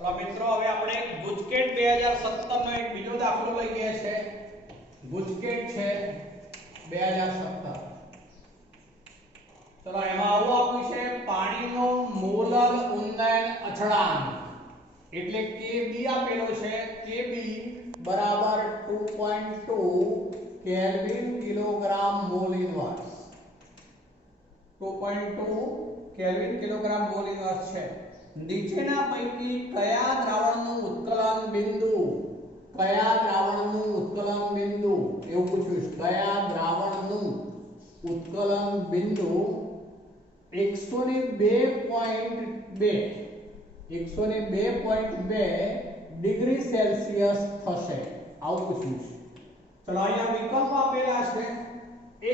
ચલો મિત્રો હવે આપણે ગુજકેટ 2017 નો એક બીજો દાખલો લઈએ છે. ગુજકેટ છે 2017. ચલો એમાં આવું આપ્યું છે પાણીનો મોલર ઉન્નયન અચળાંક એટલે Kb આપેલો છે. Kb બરાબર 2.2 kelvin kilogram mall inverse. 2.2 kelvin kilogram mall inverse છે. નીચેના પૈકી કયા દ્રાવણનું ઉત્કલન બિંદુ એવું પૂછ્યું છે. કયા દ્રાવણનું ઉત્કલન બિંદુ 102.2 ડિગ્રી સેલ્સિયસ થશે આવું પૂછ્યું છે. ચલો અહીંયા વિકલ્પ આપેલા છે. A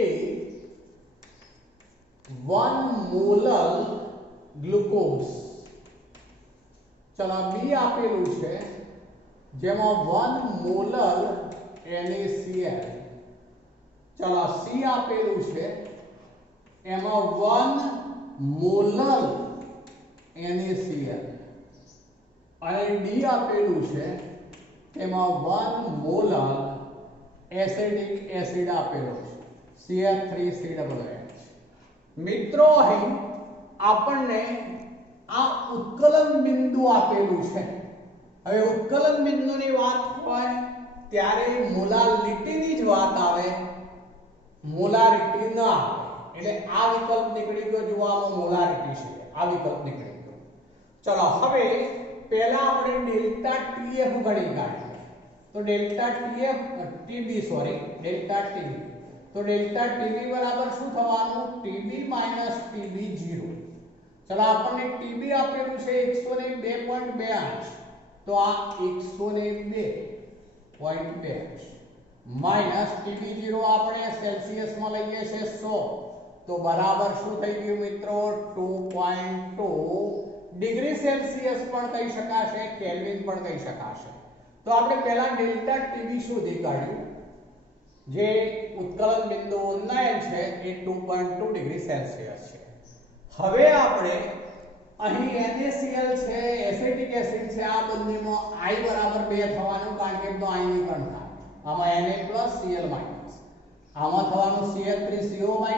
1 molar glucose. ચલો બી આપેલું છે જેમાં 1 મોલર NaCl. ચલો સી આપેલું છે એમાં 1 મોલર NaCl અને ડી આપેલું છે એમાં 1 મોલર એસિડિક એસિડ આપેલો છે CH3COOH. મિત્રો અહીં આપણને આ ઉત્કલન બિંદુ આપેલું છે. હવે ઉત્કલન બિંદુની વાત હોય ત્યારે મોલારિટીની જ વાત આવે, મોલારિટી ન આવે. એટલે આ વિકલ્પ નીકળી ગયો. જો આમાં મોલારિટી છે, આ વિકલ્પ નીકળી ગયો. ચલો હવે પહેલા આપણે ડેલ્ટા TF ગણી કાઢીએ. તો ડેલ્ટા TB તો ડેલ્ટા TB બરાબર શું થવાનું? TB TB0. ચલો આપણને TB આપેલું છે 102.2 તો આ 102.2 માઈનસ TB0 આપણે સેલ્સિયસમાં લઈએ છે 100 તો બરાબર શું થઈ ગયું મિત્રો? 2.2 ડિગ્રી સેલ્સિયસ પણ કહી શકાશે, કેલ્વિન પણ કહી શકાશે. તો આપણે પહેલા ડેલ્ટા TB શોધી કાઢ્યું. જે ઉત્કલન બિંદુ ઉન્નયન છે એ 2.2 ડિગ્રી સેલ્સિયસ છે. હવે આપણે અહીં NaCl છે, એસિટિક એસિડ છે, આ બંનેમાં I બરાબર 2 થવાનું કારણ કે તો આયનીકરણ થાય. આમાં Na+Cl-, આમાં થવાનું CH3CO- H+.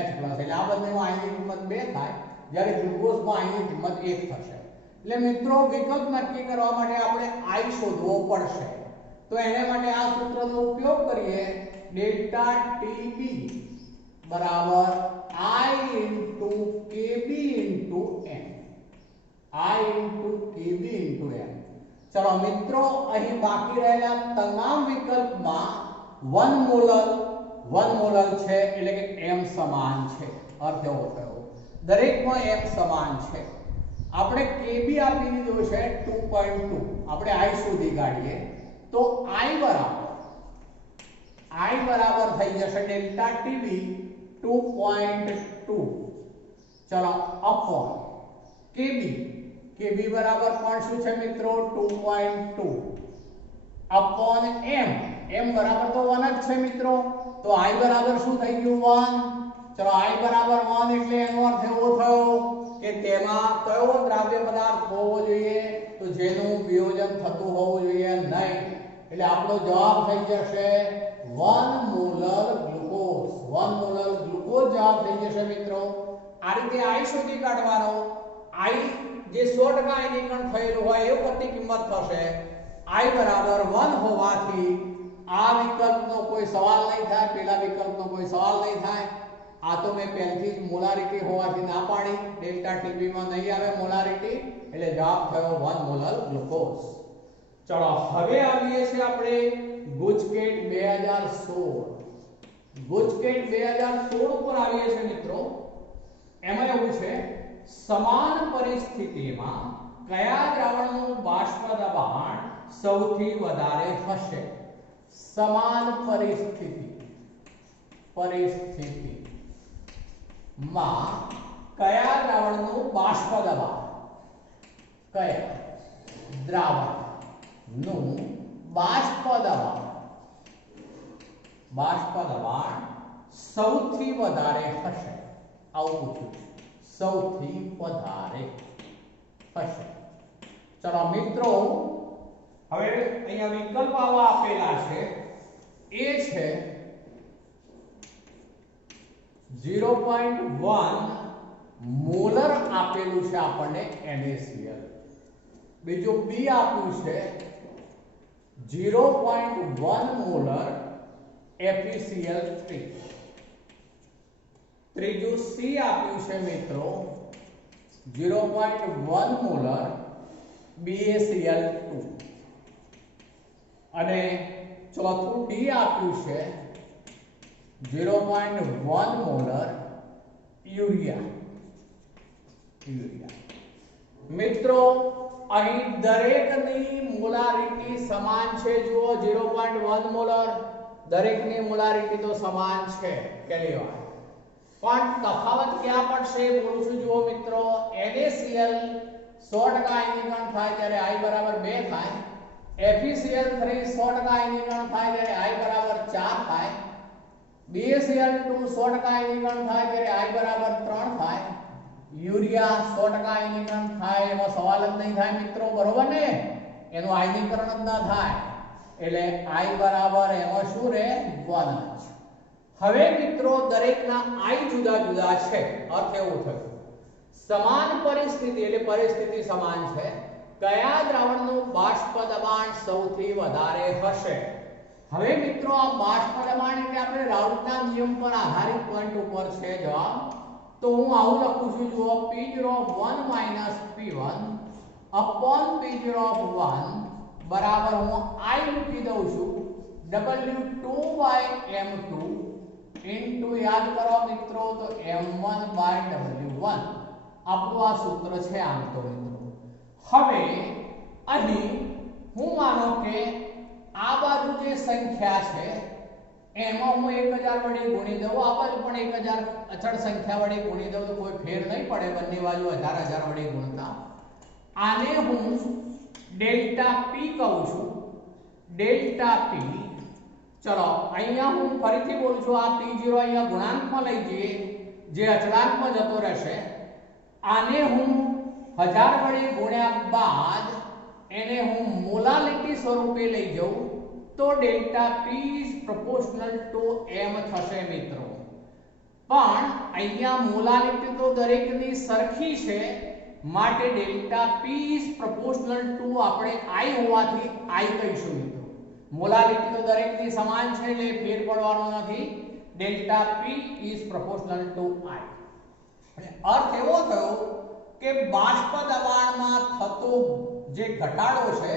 એટલે આ બંનેમાં આયનની કિંમત 2 થાય જ્યારે ગ્લુકોઝમાં આયનની કિંમત 1 થશે. એટલે મિત્રો વિકલ્પ નક્કી કરવા માટે આપણે I શોધવો પડશે. તો એના માટે આ સૂત્રનો ઉપયોગ કરીએ. ડેલ્ટા TB બરાબર I into Kb into m. ચલો મિત્રો અહીં બાકી રહેલા તમામ વિકલ્પમાં 1 મોલર છે એટલે કે m સમાન છે. અર્થ એવો થયો દરેકમાં m સમાન છે. આપણે Kb આપી દીધો છે 2.2. આપણે I શોધી કાઢીએ તો I બરાબર થઈ જશે ડેલ્ટા TB 2.2. ચલો અપોન Kb બરાબર પણ શું છે મિત્રો? 2.2 અપોન m બરાબર તો 1 જ છે મિત્રો. તો I બરાબર શું થઈ ગયું? 1. ચલો I બરાબર 1 એટલે એનો અર્થ એવો થયો કે તેમાં કયો દ્રાવ્ય પદાર્થ હોવો જોઈએ? તો જેનું વિયોજન થતું હોવું જોઈએ નહીં. એટલે આપણો જવાબ થઈ જશે 1 મોલર ગ્લુકોઝ. 1 મોલર ગ્લુકોઝ જવાબ થઈ જશે મિત્રો. આ રીતે I શોધી કાઢવાનો. I જે 100% આયનીકરણ થયેલું હોય એ વખતની કિંમત થશે. I બરાબર 1 હોવાથી આ વિકલ્પનો કોઈ સવાલ નહીં થાય, પેલા વિકલ્પનો કોઈ સવાલ નહીં થાય. આ તો મેં પહેલથી જ મોલારિટી હોવાથી ના પાડી. ડેલ્ટા TB માં નહીં આવે મોલારિટી એટલે જવાબ થયો 1 મોલર ગ્લુકોઝ. ચલો હવે આવીએ છીએ આપણે ગુજકેટ 2016. ગુજકેટ 2016 ઉપર આવીએ છીએ મિત્રો. એમાં એવું છે સમાન પરિસ્થિતિમાં કયા દ્રાવણનું બાષ્પ દબાણ સૌથી વધારે હશે? સમાન પરિસ્થિતિમાં કયા દ્રાવણનું બાષ્પ દબાણ સૌથી વધારે હશે આવું પૂછ્યું છે. સૌથી વધારે હશે. ચલો મિત્રો હવે અહીંયા વિકલ્પ આવા આપેલા છે એ છે 0.1 મોલર આપેલું છે આપણને NaCl, બીજું બી આપ્યું છે 0.1 મોલર FeCl3, ત્રીજું સી આપ્યું છે મિત્રો 0.1 મોલર BaCl2 અને ચોથું ડી આપ્યું છે 0.1 મોલર યુરિયા. મિત્રો અહીં દરેકની મોલારિટી સમાન છે. જુઓ 0.1 મોલર દરેકની મોલારિટી તો સમાન છે પહેલી વાર, પણ તફાવત ક્યાં પડશે બોલું છું. જુઓ મિત્રો NaCl 100% આયનીકરણ થાય ત્યારે I બરાબર 2 થાય, FeCl3 100% આયનીકરણ થાય ત્યારે I બરાબર 4 થાય, BaCl2 100% આયનીકરણ થાય ત્યારે I બરાબર 3 થાય, યુરિયા 100% આયનીકરણ થાય એમાં સવાલ જ નહીં થાય મિત્રો, બરોબર ને, એનું આયનીકરણ જ ના થાય એટલે I બરાબર એમાં શું રહે 1 જ. હવે મિત્રો દરેકના I જુદા જુદા છે, અર્થ એવું થયું સમાન પરિસ્થિતિ એટલે પરિસ્થિતિ સમાન છે, કયા દ્રાવણનું બાષ્પ દબાણ સૌથી વધારે હશે. હવે મિત્રો આ બાષ્પ દબાણ એટલે આપણે રાઉટના નિયમ પર આધારિત પોઈન્ટ ઉપર છે જવાબ, તો હું આવું લખું છું. જુઓ P01 P1 upon P01 બરાબર હું I મૂકી દઉં છું W2/M2 ઇન્ટુ યાદ કરો મિત્રો તો M1/W1 આપણું આ સૂત્ર છે આમ તો મિત્રો. હવે અહીં હું માનો કે આ બાજુ જે સંખ્યા છે એમાં હું 1000 વડે ગુણી દઉં, આ બાજુ પણ 1000 અચળ સંખ્યા વડે ગુણી દઉં તો કોઈ ફેર નહીં પડે, બંને બાજુ 1000 વડે ગુણતા. આને હું ડેલ્ટા P કહું છું, ડેલ્ટા P. ચલો અહીંયા હું ફરીથી બોલું છું, આ P0 અહીંયા ગુણાંકમાં લઈ જઈએ જે અચળાંકમાં જતો રહેશે. આને હું 1000 વડે ગુણ્યા બાદ એને હું મોલાલિટી સ્વરૂપે લઈ જાઉં તો delta P is proportional to M થશે મિત્રો. પણ અહીંયા મોલાલિટી તો દરેકની સરખી છે માટે delta P is proportional to આપણે I હોવાથી I કહીશું મિત્રો. મોલાલિટી તો દરેકની સમાન છે એટલે ફેર પડવાનો નથી, delta P is proportional to I. અર્થ એવો થયો કે બાષ્પ દબાણમાં થતો જે ઘટાડો છે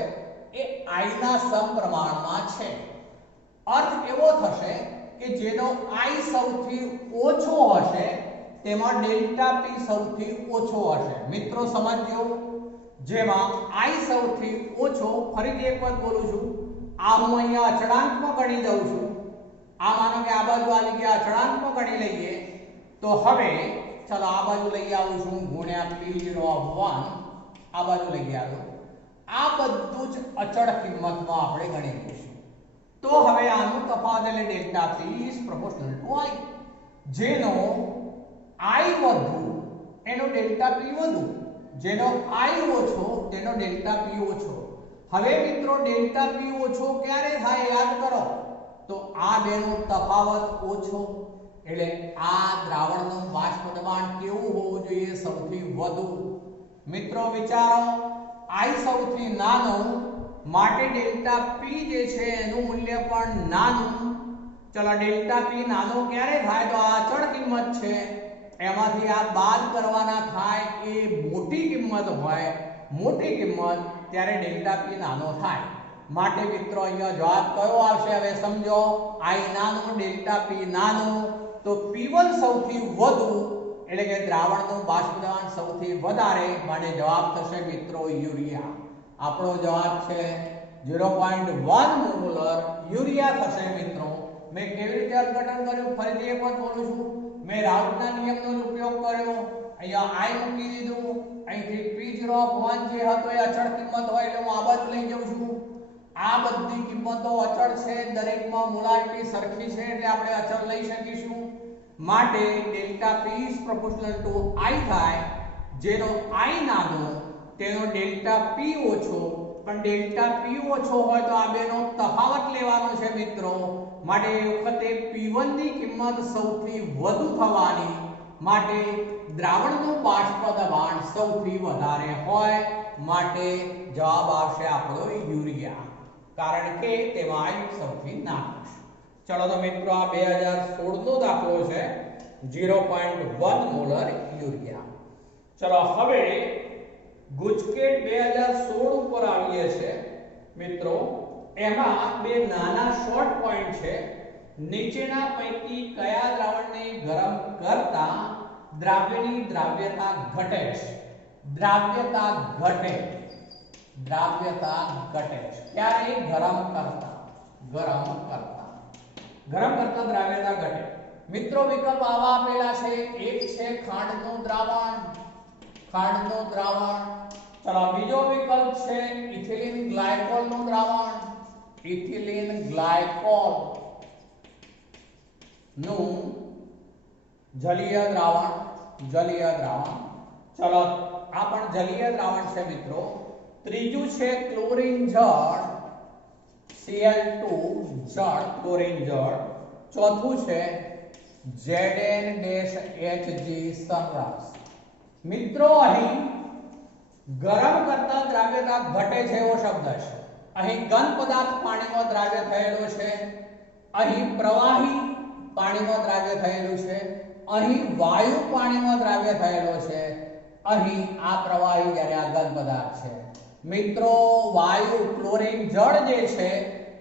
એ I ના સમપ્રમાણમાં છે. અર્થ એવો થશે કે જેનો I સૌથી ઓછો હશે તેમાં ડેલ્ટા P સૌથી ઓછો હશે. મિત્રો સમજજો, જેમાં I સૌથી ઓછો, ફરીથી એક વખત બોલું છું, આ હું અહીંયા અચળાંકમાં ગણી દઉં છું, આ માનો કે આ બાજુ આ જગ્યા અચળાંકમાં ગણી લઈએ તો હવે ચાલો આ બાજુ લઈ આવું છું ગુણ્યા P01 આ બાજુ લઈ આવ્યો, આ બધું જ અચળ કિંમતમાં આપણે ગણી લઈશું. તો હવે આનું તફાવત એટલે delta P is proportional to I. જેનો I વધુ એનો ડેલ્ટા P વધુ, જેનો I ઓછો તેનો ડેલ્ટા P ઓછો. હવે મિત્રો ડેલ્ટા P ઓછો ક્યારે થાય યાદ કરો તો આ બેનો તફાવત ઓછો, એટલે આ દ્રાવણનું બાષ્પ દબાણ કેવું હોવું જોઈએ સૌથી વધુ. મિત્રો વિચારો, I સૌથી નાનો માટે ડેલ્ટા P જે છે એનું મૂલ્ય પણ નાનું. ચલો ડેલ્ટા P નાનો ક્યારે થાય તો આ અચળ કિંમત છે એમાંથી આ બાદ કરવાના થાય એ મોટી કિંમત હોય, મોટી કિંમત ત્યારે ડેલ્ટા P નાનો થાય. માટે મિત્રો અહીંયા જવાબ કયો આવશે હવે સમજો, I નાનો ડેલ્ટા P નાનો તો P1 સૌથી વધુ એટલે કે દ્રાવણનું બાષ્પ દબાણ સૌથી વધારે માટે જવાબ થશે મિત્રો યુરિયા. આપણો જવાબ છે 0.1 મોલર યુરિયા થશે મિત્રો. મેં કેવી રીતે અર્થઘટન કર્યું ફરીથી એક વખત બોલું છું, મેં રાઉટના નિયમનો ઉપયોગ કર્યો, અહીંયા I મૂકી દીધું, અહીંથી P01 જે હતો એ અચળ કિંમત હોય એટલે હું આ બાજુ લઈ જાઉં છું. આ બધી કિંમતો અચળ છે, દરેકમાં મોલારિટી સરખી છે એટલે આપણે અચળ લઈ શકીશું. માટે delta P is proportional to I થાય, જેનો I નાનો તેનો ડેલ્ટા પી ઓછો, પણ ડેલ્ટા પી ઓછો હોય તો આ બેનો તફાવત લેવાનો છે મિત્રો, માટે એ વખતે P1 ની કિંમત સૌથી વધુ થવાની, માટે દ્રાવણનું બાષ્પ દબાણ સૌથી વધારે હોય, માટે જવાબ આવશે આપણો યુરિયા, કારણ કે તેમાં આયુ સૌથી નાનું છે. ચલો તો મિત્રો આ 2016 નો દાખલો છે 0.1 મોલર યુરિયા. ચલો હવે ગુજકેટ 2016 ઉપર આવીએ છે મિત્રો. એમાં બે નાના શોર્ટ પોઈન્ટ છે. નીચેના પૈકી કયા દ્રાવણને ગરમ કરતા દ્રાવ્યની દ્રાવ્યતા ઘટે છે? દ્રાવ્યતા ઘટે, દ્રાવ્યતા ઘટે છે ક્યારે? ગરમ કરતા, ગરમ કરતા, ગરમ કરતા દ્રાવ્યતા ઘટે. મિત્રો વિકલ્પ આવા આપેલા છે. એક છે ખાંડનું દ્રાવણ, ખાંડનું દ્રાવણ. ચલો બીજો વિકલ્પ છે ઇથિલિન ગ્લાયકોલનું દ્રાવણ, ઇથિલિન ગ્લાયકોલ નું જલીય દ્રાવણ, જલીય દ્રાવણ. ચલો આ પણ જલીય દ્રાવણ છે મિત્રો. ત્રીજું છે ક્લોરીન જળ, Cl2 જળ, ક્લોરીન જળ. ચોથું છે Zn-Hg સરરાશ. મિત્રો અહીં ગરમ કરતા દ્રાવ્યતા ઘટે છે એવો શબ્દ છે. અહીં ઘન પદાર્થ પાણીમાં દ્રાવ્ય થયેલો છે, અહીં પ્રવાહી પાણીમાં દ્રાવ્ય થયેલું છે, અહીં વાયુ પાણીમાં દ્રાવ્ય થયેલો છે, અહીં આ પ્રવાહી જ્યારે આ ઘન પદાર્થ છે. મિત્રો વાયુ ક્લોરીન જળ જે છે,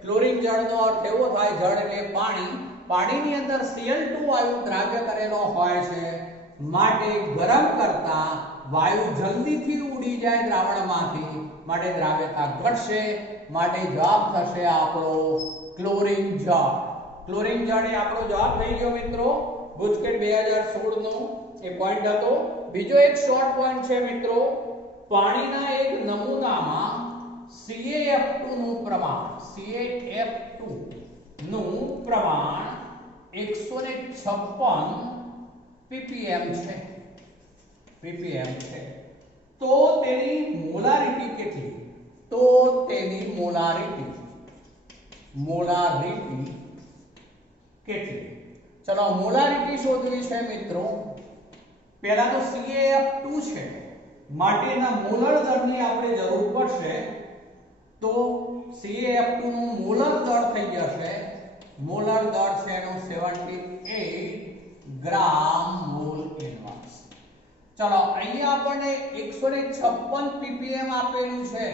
ક્લોરીન જળનો અર્થ એવો થાય, જળ એટલે પાણી, પાણીની અંદર Cl2 વાયુ દ્રાવ્ય કરેલો હોય છે, માટે ગરમ કરતા વાયુ જલ્દીથી ઉડી જાય દ્રાવણમાંથી, માટે દ્રાવ્યતા ઘટશે, માટે જવાબ થશે આપણો ક્લોરીન જળ. ક્લોરીન જળ એ આપણો જવાબ થઈ ગયો મિત્રો ગુજકેટ 2016 નો એ પોઈન્ટ હતો. બીજો એક શોર્ટ પોઈન્ટ છે મિત્રો. પાણીના એક નમૂનામાં CaF2 નું પ્રમાણ, CaF2 નું પ્રમાણ 156 ppm છે, ppm છે. તો તેની મોલારિટી કેટલી? તો તેની મોલારિટી, મોલારિટી કેટલી? ચલો મોલારિટી શોધવી છે મિત્રો. પહેલા તો CaF2 છે, માટેના મોલર દરની આપણે જરૂર પડશે. તો CaF2 નું મોલર દર થઈ જશે, મોલર દર છે એનો 78 ગ્રામ મોલ ઇનવર્સ. ચલો અહીંયા આપણને 156 ppm આપેલું છે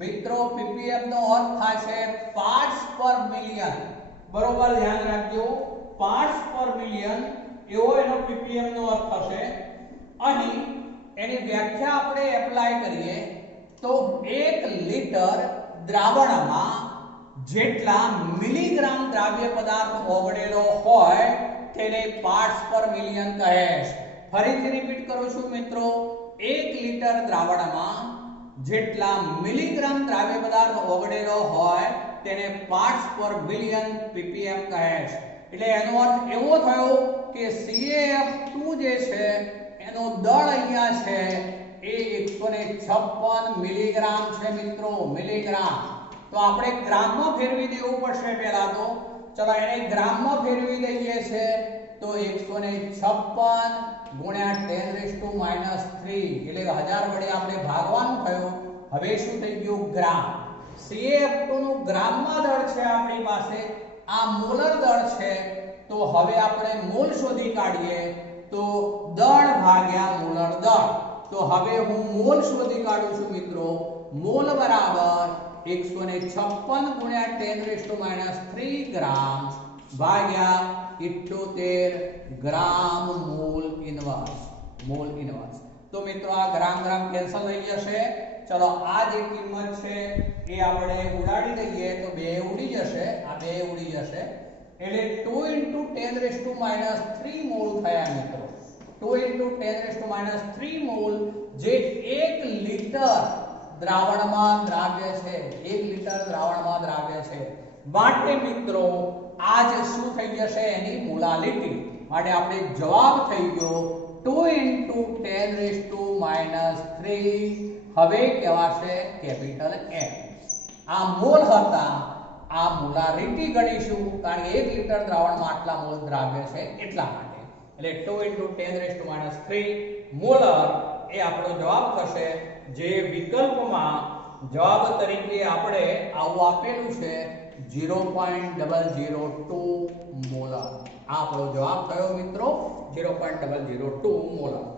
મિત્રો. ppm નો અર્થ થાય છે પાર્ટ્સ પર મિલિયન, બરોબર ધ્યાન રાખજો, પાર્ટ્સ પર મિલિયન એવો એનો ppm નો અર્થ થશે. અહીં એની વ્યાખ્યા આપણે એપ્લાય કરીએ તો 1 લીટર દ્રાવણમાં જેટલા મિલીગ્રામ દ્રાવ્ય પદાર્થ ઓગળેલો હોય તેને પાર્ટ્સ પર મિલિયન કહે છે. ફરીથી રિપીટ કરું છું મિત્રો. 1 લીટર દ્રાવણમાં જેટલા મિલીગ્રામ દ્રાવ્ય પદાર્થ ઓગળેલો હોય તેને પાર્ટ્સ પર મિલિયન ppm કહે છે. એટલે એનો અર્થ એવો થયો કે CaF2 જે છે એનો દળ અહીંયા છે એ 156 મિલીગ્રામ છે મિત્રો, મિલીગ્રામ. તો આપણે ગ્રામમાં ફેરવી દેવું પડશે પહેલા તો. ચલો એને ગ્રામમાં ફેરવી દઈએ છે તો 156 ગુણ્યા 10⁻³ એટલે 1000 વડે આપણે ભાગવાનું થયું. હવે શું થઈ ગયું? ગ્રામ. CaF2 નું ગ્રામમાં દળ છે આપણી પાસે, આ મોલર દળ છે. તો હવે આપણે મોલ શોધી કાઢીએ તો દળ ભાગ્યા મોલર દળ. તો હવે હું મોલ શોધી કાઢું છું મિત્રો. મોલ બરાબર 156 ગુણ્યા 10⁻³ ગ્રામ ભાગ્યા 78 ગ્રામ મોલ ઇનવર્સ, મોલ ઇનવર્સ. તો મિત્રો આ ગ્રામ ગ્રામ કેન્સલ થઈ જશે. ચલો આ જે કિંમત છે એ આપણે ઉડાડી દઈએ તો 2 ઉડી જશે, આ 2 ઉડી જશે. એટલે 2 × 10⁻³ મોલ થયા મિત્રો. 2 × 10⁻³ મોલ જે 1 લીટર દ્રાવણમાં દ્રાવ્ય છે, 1 લીટર દ્રાવણમાં દ્રાવ્ય છે. માટે મિત્રો આ જે શું થઈ જશે એની મોલાલિટી. માટે આપણે જવાબ થઈ ગયો 2 × 10⁻³ હવે કહેવાશે કેપિટલ M. આ મોલ હતા, આ મોલારિટી ગણીશું કારણ કે 1 લિટર દ્રાવણમાં આટલા મોલ દ્રાવ્ય છે એટલા માટે. એટલે 2 × 10⁻³ મોલર એ આપણો જવાબ થશે. જે વિકલ્પમાં જવાબ તરીકે આપણે આવું આપેલું છે 0.002 મોલર. આ આપણો જવાબ થયો મિત્રો 0.002 મોલર.